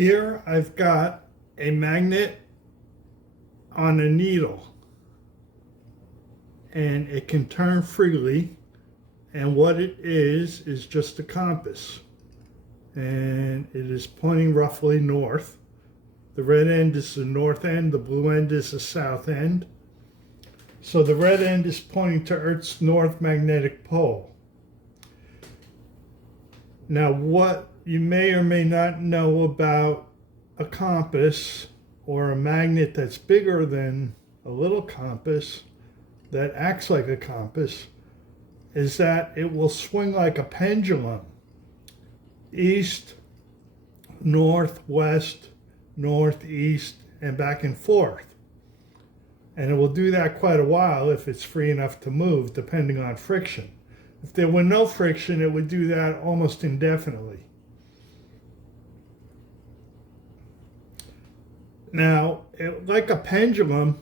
Here I've got a magnet on a needle, and it can turn freely, and what it is just a compass, and it is pointing roughly north. The red end is the north end, the blue end is the south end. So the red end is pointing to Earth's north magnetic pole. Now, what you may or may not know about a compass or a magnet that's bigger than a little compass that acts like a compass is that it will swing like a pendulum, east, north, west, northeast, and back and forth. And it will do that quite a while if it's free enough to move, depending on friction. If there were no friction, it would do that almost indefinitely. Now, like a pendulum,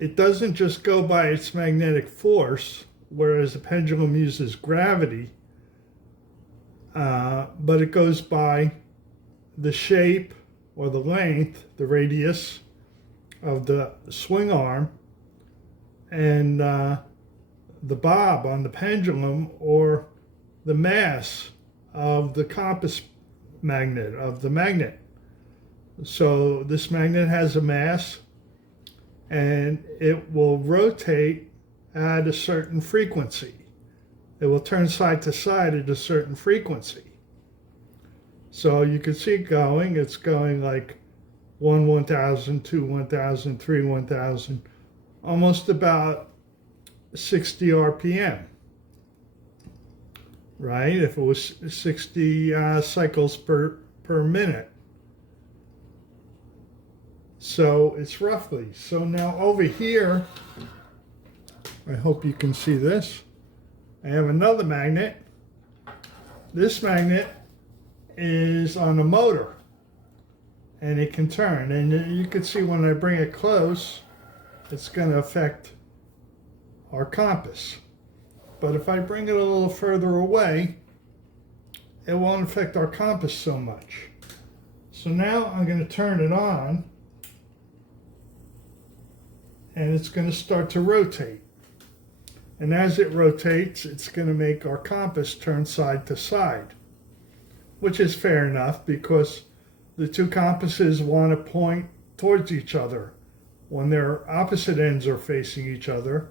it doesn't just go by its magnetic force, whereas a pendulum uses gravity, but it goes by the shape or the length, the radius of the swing arm, and the bob on the pendulum, or the mass of the compass magnet, of the magnet. So this magnet has a mass, and it will rotate at a certain frequency. It will turn side to side at a certain frequency. So you can see it going. It's going like 1 1000, 2 1000, 3 1000, almost about 60 RPM, right? If it was 60 cycles per minute. So it's roughly. So now over here, I hope you can see this. I have another magnet. This magnet is on a motor, and it can turn. And you can see when I bring it close, it's going to affect our compass. But if I bring it a little further away, it won't affect our compass so much. So now I'm going to turn it on, and it's going to start to rotate. And as it rotates, it's going to make our compass turn side to side, which is fair enough because the two compasses want to point towards each other when their opposite ends are facing each other,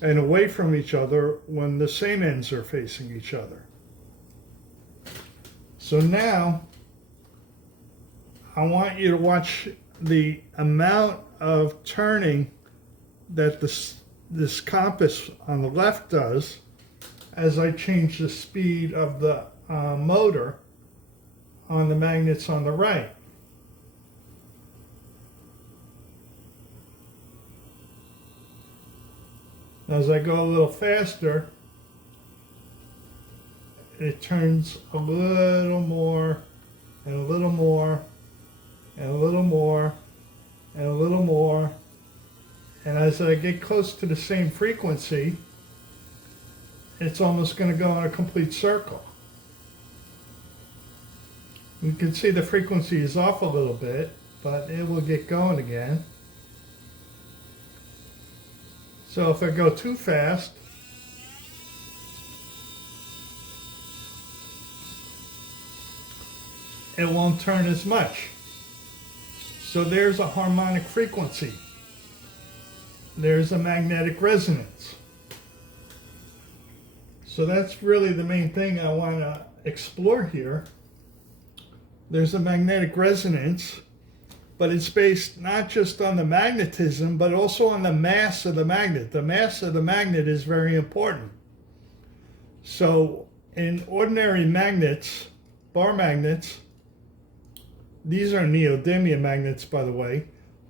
and away from each other when the same ends are facing each other. So now I want you to watch the amount of turning that this compass on the left does as I change the speed of the motor on the magnets on the right. As I go a little faster, it turns a little more, and a little more, and a little more, and a little more. And as I get close to the same frequency, it's almost going to go in a complete circle. You can see the frequency is off a little bit, but it will get going again. So if I go too fast, it won't turn as much. So there's a harmonic frequency. There's a magnetic resonance. So that's really the main thing I want to explore here. There's a magnetic resonance, but it's based not just on the magnetism, but also on the mass of the magnet. The mass of the magnet is very important. So in ordinary magnets, bar magnets, these are neodymium magnets, by the way,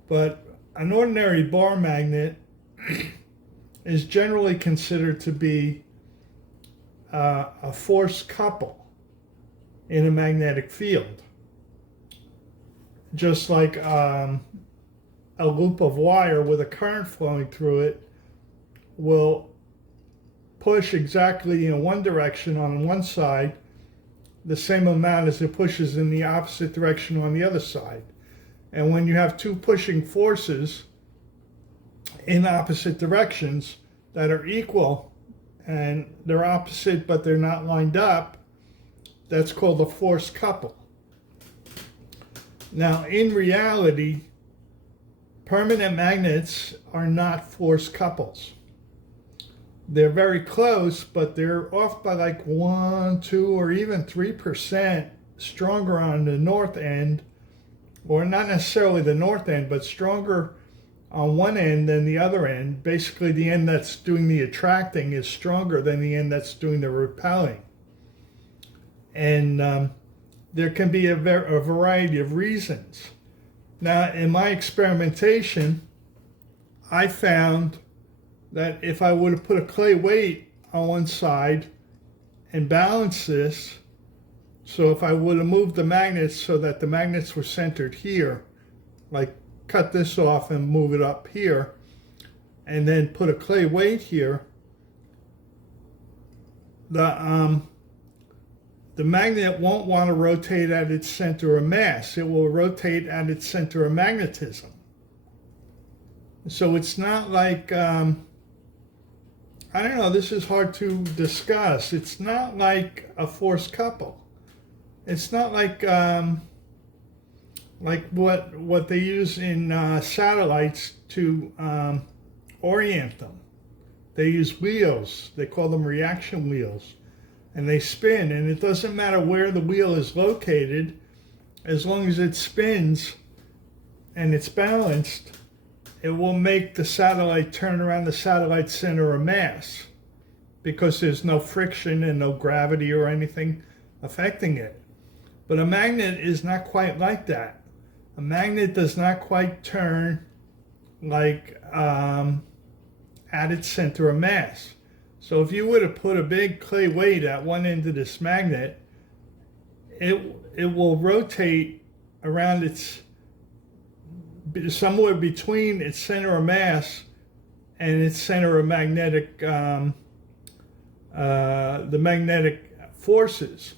but an ordinary bar magnet is generally considered to be a force couple in a magnetic field. Just like a loop of wire with a current flowing through it will push exactly in one direction on one side the same amount as it pushes in the opposite direction on the other side. And when you have two pushing forces in opposite directions that are equal, and they're opposite but they're not lined up, that's called a force couple. Now, in reality, permanent magnets are not force couples. They're very close, but they're off by like 1, 2, or even 3% stronger on the north end, or not necessarily the north end, but stronger on one end than the other end. Basically, the end that's doing the attracting is stronger than the end that's doing the repelling. And there can be a variety of reasons. Now, in my experimentation, I found that if I would have put a clay weight on one side and balanced this, so if I would have moved the magnets so that the magnets were centered here, like cut this off and move it up here, and then put a clay weight here, the magnet won't want to rotate at its center of mass. It will rotate at its center of magnetism. So it's not like, I don't know, this is hard to discuss. It's not like a force couple. It's not like what they use in satellites to orient them. They use wheels. They call them reaction wheels. And they spin, and it doesn't matter where the wheel is located, as long as it spins and it's balanced, it will make the satellite turn around the satellite's center of mass, because there's no friction and no gravity or anything affecting it. But a magnet is not quite like that. A magnet does not quite turn like at its center of mass. So if you were to put a big clay weight at one end of this magnet, it will rotate around its, somewhere between its center of mass and its center of magnetic, the magnetic forces.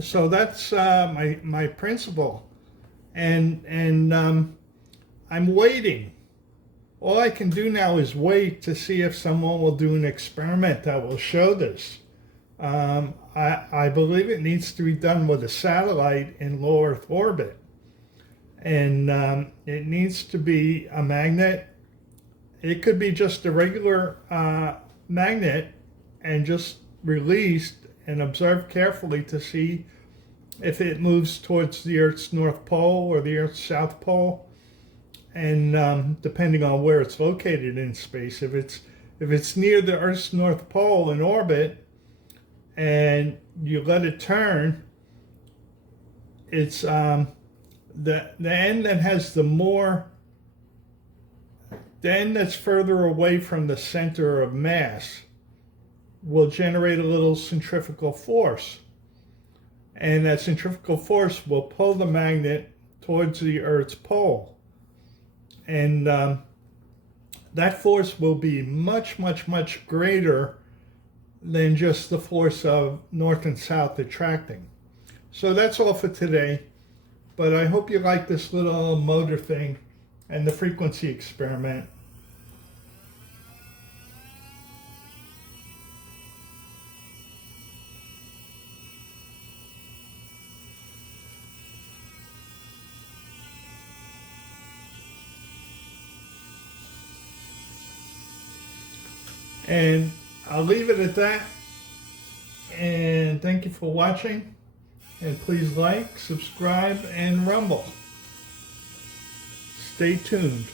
So that's my principle, and I'm waiting. All I can do now is wait to see if someone will do an experiment that will show this. I believe it needs to be done with a satellite in low Earth orbit. And it needs to be a magnet. It could be just a regular magnet and just released and observed carefully to see if it moves towards the Earth's North Pole or the Earth's South Pole. And depending on where it's located in space, if it's near the Earth's North Pole in orbit, and you let it turn, it's the end that has the end that's further away from the center of mass will generate a little centrifugal force, and that centrifugal force will pull the magnet towards the Earth's pole. And that force will be much, much, much greater than just the force of north and south attracting. So that's all for today. But I hope you like this little motor thing and the frequency experiment. And I'll leave it at that. And thank you for watching. And please like, subscribe, and rumble. Stay tuned.